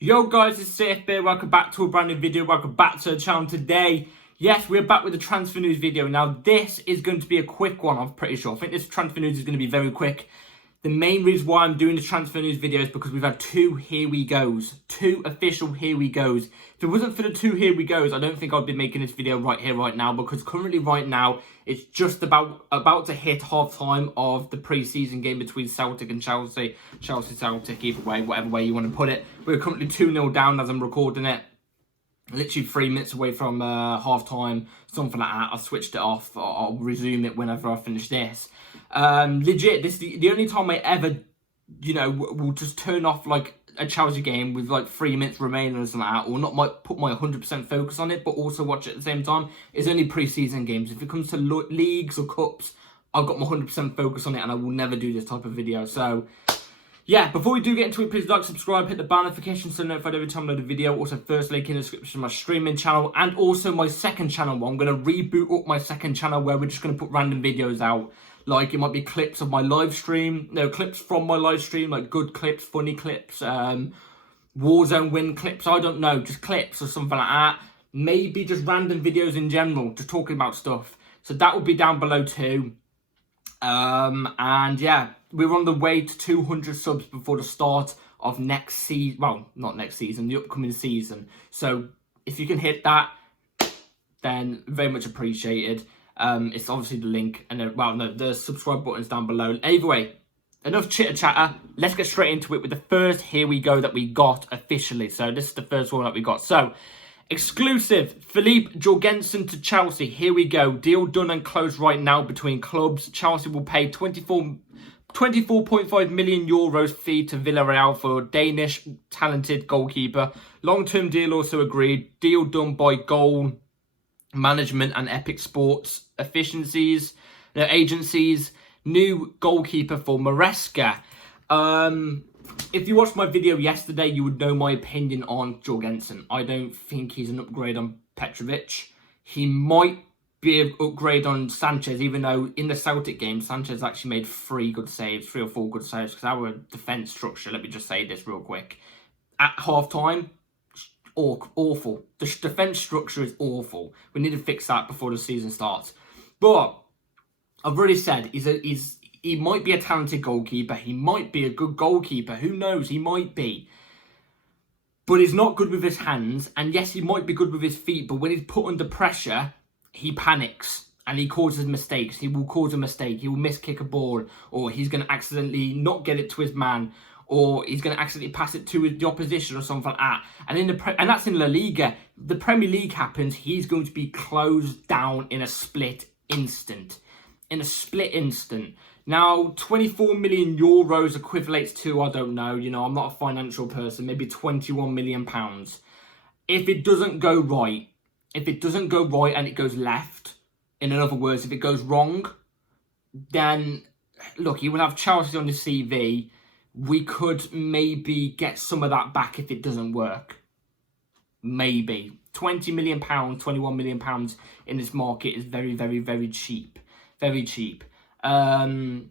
Yo guys, it's Safe Bear. Welcome back to a brand new video. Welcome back to the channel today. Yes, we're back with the transfer news video. Now, this is going to be a quick one, I'm pretty sure. I think this transfer news is going to be very quick. The main reason why I'm doing the transfer news video is because we've had two here we goes. Two official here we goes. If it wasn't for the two here we goes, I don't think I'd be making this video right here, right now, because currently, right now, it's just about to hit half time of the pre-season game between Celtic and Chelsea. Celtic, either way, whatever way you want to put it. We're currently 2-0 down as I'm recording it. Literally 3 minutes away from half time, something like that. I've switched it off. I'll resume it whenever I finish this. Legit, this is the only time I ever, will just turn off like a Chelsea game with like 3 minutes remaining or something like that, or not put my 100% focus on it, but also watch it at the same time. It's only pre-season games. If it comes to leagues or cups, I've got my 100% focus on it, and I will never do this type of video. So yeah, before we do get into it, please like, subscribe, hit the bell notification so notified every time I load a video. Also, first link in the description of my streaming channel and also my second channel. I'm going to reboot up my second channel where we're just going to put random videos out. Like, it might be clips of my live stream, clips from my live stream, like good clips, funny clips, Warzone win clips, I don't know, just clips or something like that. Maybe just random videos in general, just talking about stuff. So that will be down below too. And yeah, we're on the way to 200 subs before the start of next season. Well, not next season, the upcoming season. So if you can hit that, then very much appreciated. It's obviously the link and then, the subscribe button's down below. Either way, enough chitter chatter. Let's get straight into it with the first here we go that we got officially. So this is the first one that we got. So exclusive, Philippe Jorgensen to Chelsea. Here we go. Deal done and closed right now between clubs. Chelsea will pay 24.5 million euros fee to Villarreal for Danish talented goalkeeper. Long-term deal also agreed. Deal done by Goal Management and Epic Sports agencies. New goalkeeper for Maresca. If you watched my video yesterday, you would know my opinion on Jorgensen. I don't think he's an upgrade on Petrovic. He might be an upgrade on Sanchez, even though in the Celtic game, Sanchez actually made 3 or 4 good saves, because our defence structure, let me just say this real quick, at half-time, awful. The defence structure is awful. We need to fix that before the season starts. But I've already said, he might be a talented goalkeeper. He might be a good goalkeeper. Who knows? He might be. But he's not good with his hands. And yes, he might be good with his feet. But when he's put under pressure, he panics. And he causes mistakes. He will cause a mistake. He will miskick a ball. Or he's going to accidentally not get it to his man. Or he's going to accidentally pass it to the opposition or something like that. And that's in La Liga. The Premier League happens. He's going to be closed down in a split instant. Now, 24 million euros equivalates to, I don't know, I'm not a financial person, maybe 21 million pounds. If it doesn't go right, and it goes left, in other words, if it goes wrong, then, look, he will have Chelsea on the CV. We could maybe get some of that back if it doesn't work. Maybe. 20 million pounds, 21 million pounds in this market is very, very, very cheap. Very cheap. And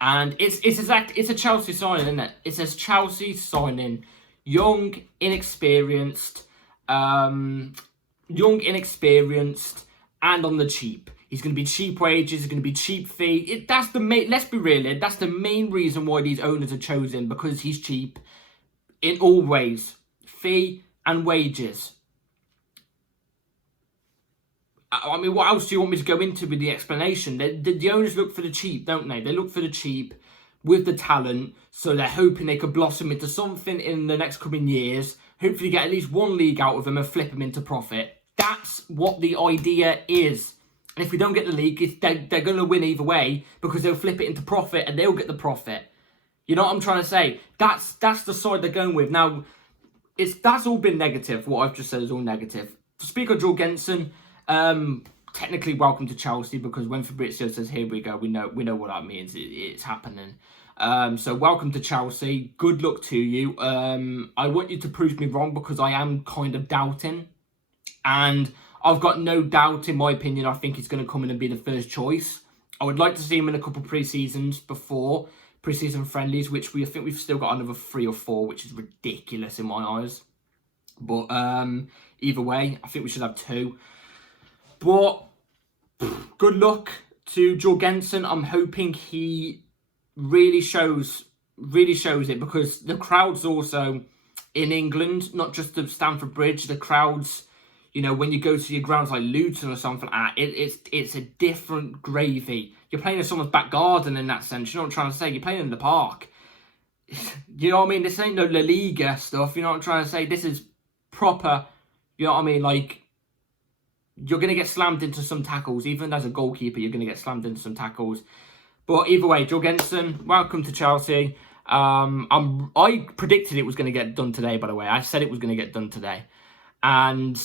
it's a Chelsea signing, isn't it? It says Chelsea signing, young, inexperienced, and on the cheap. He's going to be cheap wages. He's going to be cheap fee. Let's be real. That's the main reason why these owners are chosen, because he's cheap in all ways, fee and wages. I mean, what else do you want me to go into with the explanation? The owners look for the cheap, don't they? They look for the cheap with the talent, so they're hoping they could blossom into something in the next coming years, hopefully get at least one league out of them and flip them into profit. That's what the idea is. And if we don't get the league, they're going to win either way, because they'll flip it into profit and they'll get the profit. You know what I'm trying to say? That's the side they're going with. Now, that's all been negative. What I've just said is all negative. To speak of Jorgensen, technically welcome to Chelsea, because when Fabrizio says here we go, we know what that means. It's happening. So welcome to Chelsea. Good luck to you. I want you to prove me wrong, because I am kind of doubting, and I've got no doubt, in my opinion. I think he's going to come in and be the first choice. I would like to see him in a couple pre-seasons before, pre-season friendlies, which I think we've still got another 3 or 4, which is ridiculous in my eyes. But either way, I think we should have 2. But good luck to Jorgensen. I'm hoping he really shows it, because the crowds also in England, not just the Stamford Bridge, the crowds, you know, when you go to your grounds like Luton or something like that, it's a different gravy. You're playing in someone's back garden in that sense. You know what I'm trying to say? You're playing in the park. You know what I mean? This ain't no La Liga stuff. You know what I'm trying to say? This is proper, you know what I mean? Like, you're going to get slammed into some tackles. Even as a goalkeeper, you're going to get slammed into some tackles. But either way, Jorgensen, welcome to Chelsea. I predicted it was going to get done today, by the way. I said it was going to get done today. And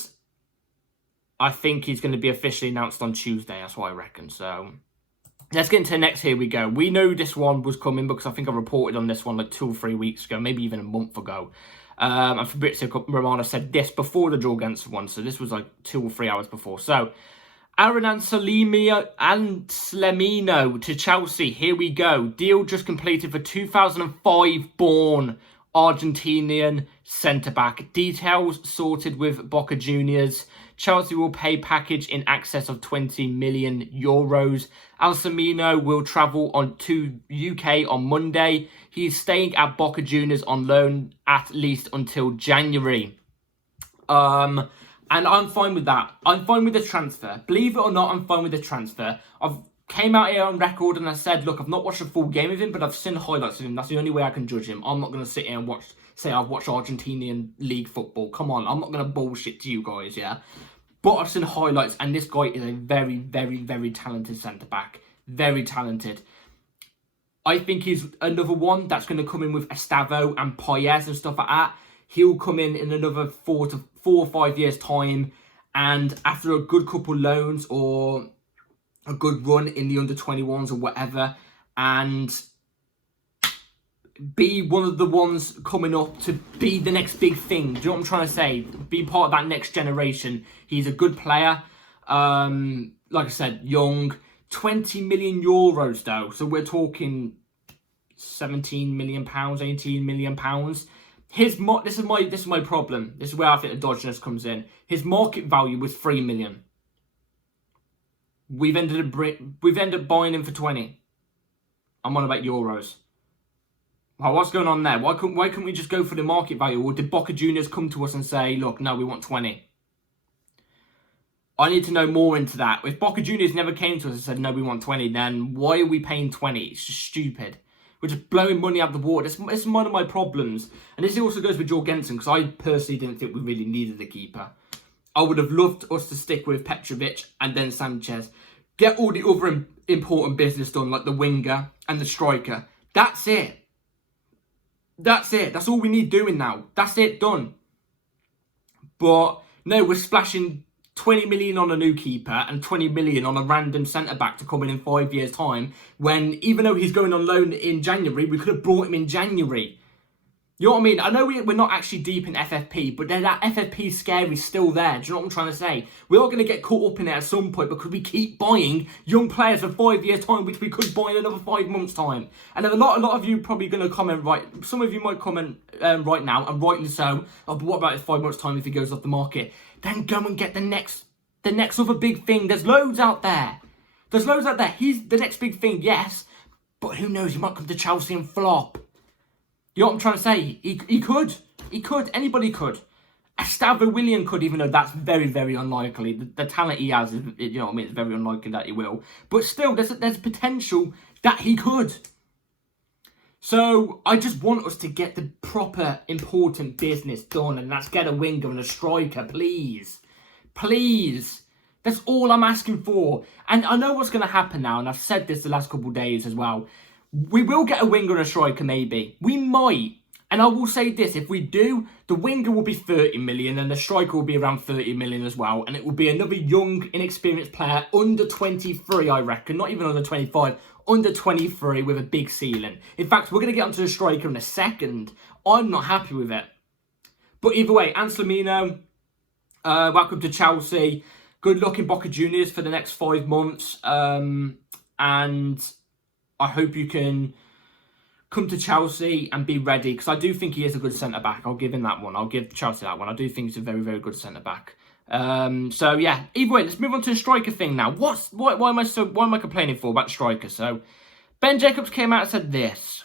I think he's going to be officially announced on Tuesday. That's what I reckon. So let's get into the next. Here we go. We know this one was coming because I think I reported on this one like 2 or 3 weeks ago, maybe even a month ago. And Fabrizio Romano said this before the Jorgensen one. So this was like 2 or 3 hours before. So Aaron Anselmino to Chelsea. Here we go. Deal just completed for 2005-born Argentinian centre-back. Details sorted with Boca Juniors. Chelsea will pay package in excess of 20 million euros. Anselmino will travel to UK on Monday. He's staying at Boca Juniors on loan at least until January. And I'm fine with that. I'm fine with the transfer. Believe it or not, I'm fine with the transfer. I've came out here on record and I said, look, I've not watched a full game of him, but I've seen highlights of him. That's the only way I can judge him. I'm not going to sit here and say I've watched Argentinian league football. Come on, I'm not going to bullshit to you guys, yeah? But I've seen highlights, and this guy is a very, very, very talented centre-back. Very talented. I think he's another one that's going to come in with Estavo and Paez and stuff like that. He'll come in another 4 or 5 years' time, and after a good couple loans or a good run in the under-21s or whatever, and be one of the ones coming up to be the next big thing. Do you know what I'm trying to say? Be part of that next generation. He's a good player. Like I said, young. 20 million euros though. So we're talking 17 million pounds, 18 million pounds. This is my problem. This is where I think the dodginess comes in. His market value was 3 million. We've ended up buying him for 20. I'm on about euros. Well, what's going on there? Why couldn't we just go for the market value? Or did Boca Juniors come to us and say, look, no, we want 20? I need to know more into that. If Boca Juniors never came to us and said, no, we want 20, then why are we paying 20? It's just stupid. We're just blowing money out the water. It's one of my problems. And this also goes with Jorgensen, because I personally didn't think we really needed a keeper. I would have loved us to stick with Petrovic and then Sanchez. Get all the other important business done, like the winger and the striker. That's it. That's it. That's all we need doing now. That's it, done. But no, we're splashing 20 million on a new keeper and 20 million on a random centre-back to come in 5 years' time, when even though he's going on loan in January, we could have brought him in January. You know what I mean? I know we're not actually deep in FFP, but then that FFP scare is still there. Do you know what I'm trying to say? We are going to get caught up in it at some point because we keep buying young players for 5 years' time, which we could buy in another 5 months' time. And a lot of you probably going to comment, right? Some of you might comment right now, and rightly so. Oh, but what about in 5 months' time if he goes off the market? Then go and get the next other big thing. There's loads out there. He's the next big thing, yes. But who knows? He might come to Chelsea and flop. You know what I'm trying to say? He could. Anybody could. Estavo William could, even though that's very, very unlikely. The talent he has, you know what I mean? It's very unlikely that he will. But still, there's potential that he could. So, I just want us to get the proper, important business done. And that's get a winger and a striker, please. Please. That's all I'm asking for. And I know what's going to happen now. And I've said this the last couple of days as well. We will get a winger and a striker, maybe. We might. And I will say this, if we do, the winger will be 30 million and the striker will be around 30 million as well. And it will be another young, inexperienced player, under 23, I reckon. Not even under 25, under 23 with a big ceiling. In fact, we're going to get onto the striker in a second. I'm not happy with it. But either way, Anselmino, welcome to Chelsea. Good luck in Boca Juniors for the next 5 months. And I hope you can come to Chelsea and be ready, because I do think he is a good centre-back. I'll give him that one. I'll give Chelsea that one. I do think he's a very, very good centre-back. So, yeah, either way, let's move on to the striker thing now. Why am I complaining for about striker? So, Ben Jacobs came out and said this.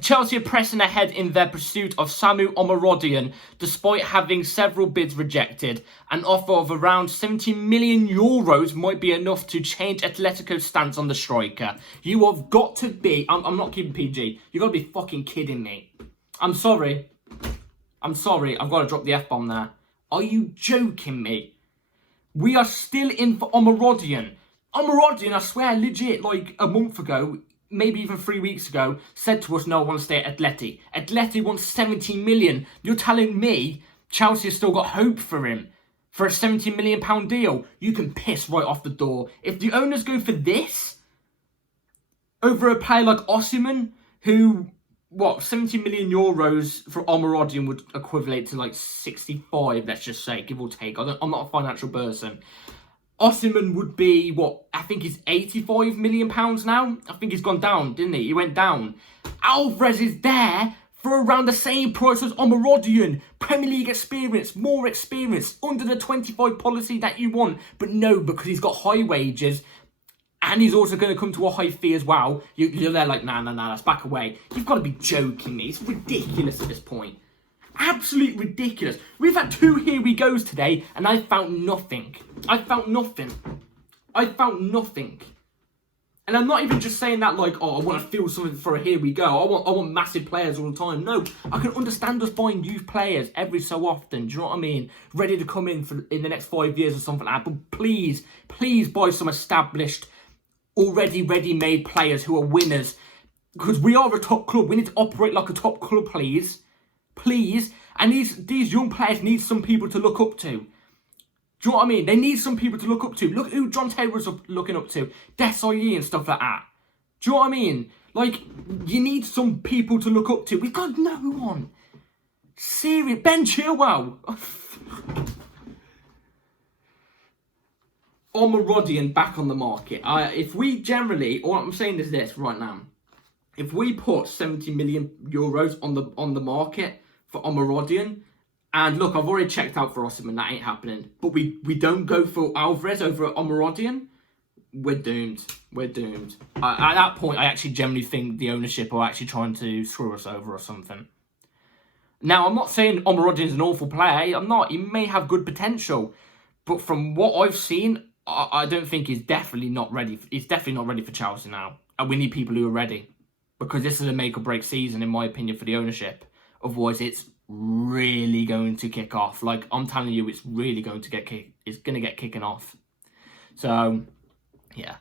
Chelsea are pressing ahead in their pursuit of Samu Omorodion, despite having several bids rejected. An offer of around €70 million might be enough to change Atletico's stance on the striker. You have got to be... I'm not keeping PG. You've got to be fucking kidding me. I'm sorry. I've got to drop the F-bomb there. Are you joking me? We are still in for Omorodion. Omorodion, I swear, legit, like a month ago... maybe even 3 weeks ago, said to us, no, I want to stay at Atleti. Atleti wants 70 million. You're telling me Chelsea has still got hope for him for a £70 million deal? You can piss right off the door. If the owners go for this over a player like Osimhen, who, what, 70 million euros for Omorodion would equivalent to like 65, let's just say, give or take. I'm not a financial person. Osimhen would be, what, I think he's £85 million now? I think he's gone down, didn't he? He went down. Alvarez is there for around the same price as Omorodion. Premier League experience, more experience, under the 25 policy that you want. But no, because he's got high wages and he's also going to come to a high fee as well. You're there like, nah, let's back away. You've got to be joking me. It's ridiculous at this point. Absolutely ridiculous. We've had 2 here we goes today, and I found nothing. I found nothing. And I'm not even just saying that like, oh, I want to feel something for a here we go. I want massive players all the time. No, I can understand us buying youth players every so often. Do you know what I mean? Ready to come in in the next 5 years or something like that. But please buy some established, already ready-made players who are winners. Because we are a top club. We need to operate like a top club, please. And these young players need some people to look up to. Do you know what I mean? They need some people to look up to. Look who John Taylor's looking up to. Desai and stuff like that. Do you know what I mean? Like, you need some people to look up to. We've got no one. Serious. Ben Chilwell. Omorodion back on the market. If we generally, all I'm saying is this right now. If we put 70 million euros on the market for Omorodion, and look, I've already checked out for Osimhen, that ain't happening. But we don't go for Alvarez over Omorodion, we're doomed. At that point, I actually generally think the ownership are actually trying to screw us over or something. Now, I'm not saying Omorodion's an awful player. I'm not. He may have good potential, but from what I've seen, I don't think he's definitely not ready. He's definitely not ready for Chelsea now, and we need people who are ready. Because this is a make or break season, in my opinion, for the ownership. Otherwise, it's really going to kick off. Like, I'm telling you, it's really going to get kicking off. So, yeah.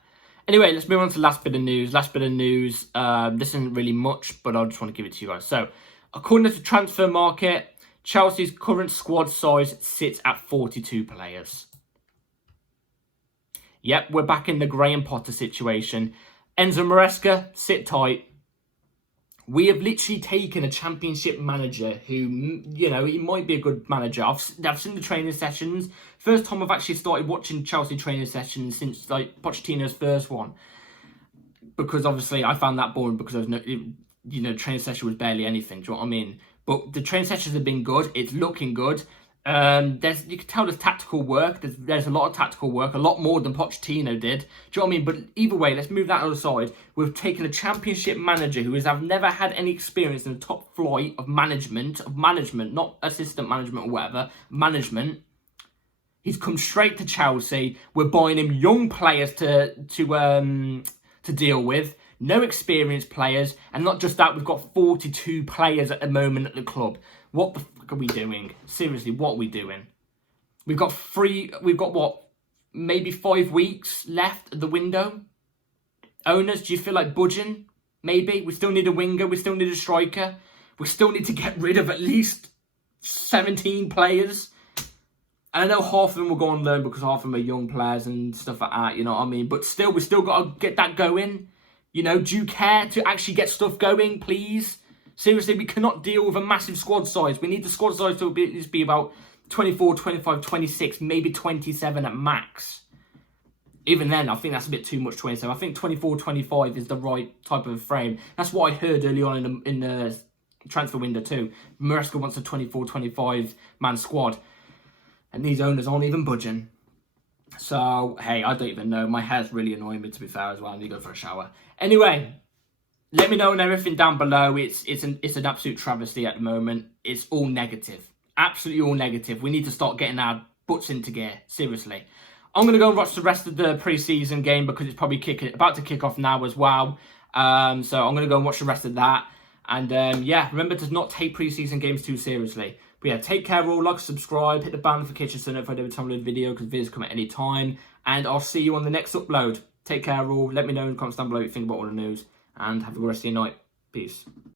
Anyway, let's move on to the last bit of news. This isn't really much, but I just want to give it to you guys. So, according to the transfer market, Chelsea's current squad size sits at 42 players. Yep, we're back in the Graham Potter situation. Enzo Maresca, sit tight. We have literally taken a championship manager who, you know, he might be a good manager. I've seen the training sessions. First time I've actually started watching Chelsea training sessions since, like, Pochettino's first one. Because, obviously, I found that boring because there was no, you know, training session was barely anything. Do you know what I mean? But the training sessions have been good. It's looking good. You can tell there's tactical work. There's a lot of tactical work, a lot more than Pochettino did. Do you know what I mean? But either way, let's move that aside. We've taken a championship manager who has never had any experience in the top flight of management, not assistant management or whatever, management. He's come straight to Chelsea. We're buying him young players to deal with. No experienced players. And not just that, we've got 42 players at the moment at the club. What the fuck are we doing? Seriously, what are we doing? We've got what? Maybe 5 weeks left at the window? Owners, do you feel like budging? Maybe. We still need a winger. We still need a striker. We still need to get rid of at least 17 players. And I know half of them will go on loan because half of them are young players and stuff like that, you know what I mean? But still, we still got to get that going. You know, do you care to actually get stuff going, please? Seriously, we cannot deal with a massive squad size. We need the squad size to be about 24, 25, 26, maybe 27 at max. even then, I think that's a bit too much, 27. I think 24, 25 is the right type of frame. That's what I heard early on in the transfer window too. Maresca wants a 24, 25 man squad. And these owners aren't even budging. So, hey, I don't even know. My hair's really annoying me, to be fair, as well. I need to go for a shower. Anyway, let me know on everything down below. It's an absolute travesty at the moment. It's all negative. Absolutely all negative. We need to start getting our butts into gear. Seriously. I'm going to go and watch the rest of the pre-season game because it's probably about to kick off now as well. So I'm going to go and watch the rest of that. And yeah, remember to not take pre-season games too seriously. But yeah, take care all, like, subscribe, hit the bell notification so notified every time I upload a video because videos come at any time. And I'll see you on the next upload. Take care all. Let me know in the comments down below what you think about all the news. And have a good rest of your night. Peace.